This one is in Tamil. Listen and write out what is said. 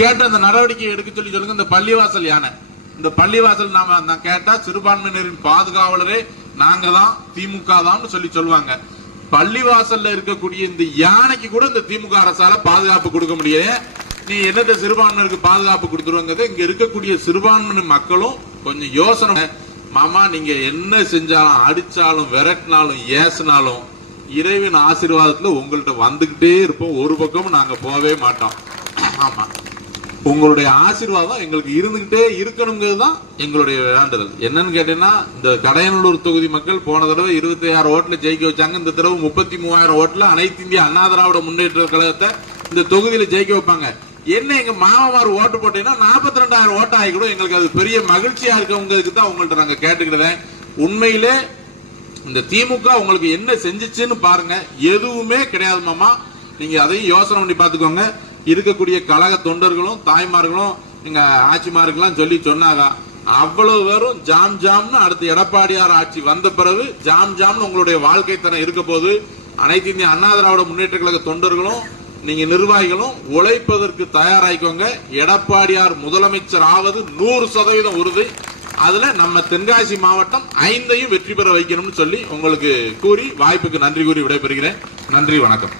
கேட்ட இந்த நடவடிக்கை எடுக்க சொல்லி சொல்லுங்க. இந்த பள்ளிவாசல் யானை, இந்த பள்ளிவாசல் நான் கேட்டா சிறுபான்மையினரின் பாதுகாவலரே நாங்க தான், திமுக தான் சொல்லி சொல்லுவாங்க. பள்ளிவாசல்ல இருக்கக்கூடிய இந்த யானைக்கு கூட இந்த திமுக அரசால பாதுகாப்பு கொடுக்க முடியாது. நீ என்னத்த சிறுபான்மையினருக்கு பாதுகாப்பு கொடுத்துருவாங்க. இங்க இருக்கக்கூடிய சிறுபான்மையினர் மக்களும் கொஞ்சம் யோசனை. மாமா, நீங்க என்ன செஞ்சாலும், அடிச்சாலும், விரட்டினாலும், ஏசினாலும் இறைவன் ஆசீர்வாதத்துல உங்கள்கிட்ட வந்துகிட்டே இருப்போம். ஒரு பக்கமும் நாங்க போவே மாட்டோம். ஆமா, உங்களுடைய ஆசீர்வாதம் எங்களுக்கு இருந்துகிட்டே இருக்கணுங்கிறது தான் எங்களுடைய வேண்டுதல். என்னன்னு கேட்டீங்கன்னா, இந்த கடையநல்லூர் தொகுதி மக்கள் போன தடவை 26 ஓட்டுல ஜெயிக்க வச்சாங்க. இந்த தடவை 33,000 ஓட்டுல அனைத்து இந்திய அண்ணா திராவிட முன்னேற்ற கழகத்தை இந்த தொகுதியில ஜெயிக்க வைப்பாங்க. என்ன எங்க மாமாமார் ஓட்டு போட்டீங்கன்னா 42,000 ஓட்டு ஆகி கூட எங்களுக்கு அது பெரிய மகிழ்ச்சியா இருக்கவங்களுக்கு தான் உங்கள்ட்ட நாங்க கேட்டுக்கிறேன். உண்மையிலே இந்த திமுக உங்களுக்கு என்ன செஞ்சிச்சுன்னு பாருங்க. எதுவுமே கிடையாது மாமா. நீங்க அதையும் யோசனை பண்ணி பாத்துக்கோங்க. இருக்கக்கூடிய கழக தொண்டர்களும் தாய்மார்களும் எங்க ஆட்சிமாருக்கெல்லாம் சொல்லி சொன்னாங்க, அவ்வளவு பேரும் ஜாம் ஜாம்னு அடுத்து எடப்பாடியார் ஆட்சி வந்த பிறகு ஜாம் ஜாம்னு உங்களுடைய வாழ்க்கை தரம் இருக்க போது. அனைத்து இந்திய அண்ணா திராவிட முன்னேற்ற கழக தொண்டர்களும் நீங்க நிர்வாகிகளும் உழைப்பதற்கு தயாராயிக்கோங்க. எடப்பாடியார் முதலமைச்சர் ஆவது 100% உறுதி. அதுல நம்ம தென்காசி மாவட்டம் 5ஐயும் வெற்றி பெற வைக்கணும்னு சொல்லி உங்களுக்கு கூறி வாய்ப்புக்கு நன்றி கூறி விடைபெறுகிறேன். நன்றி, வணக்கம்.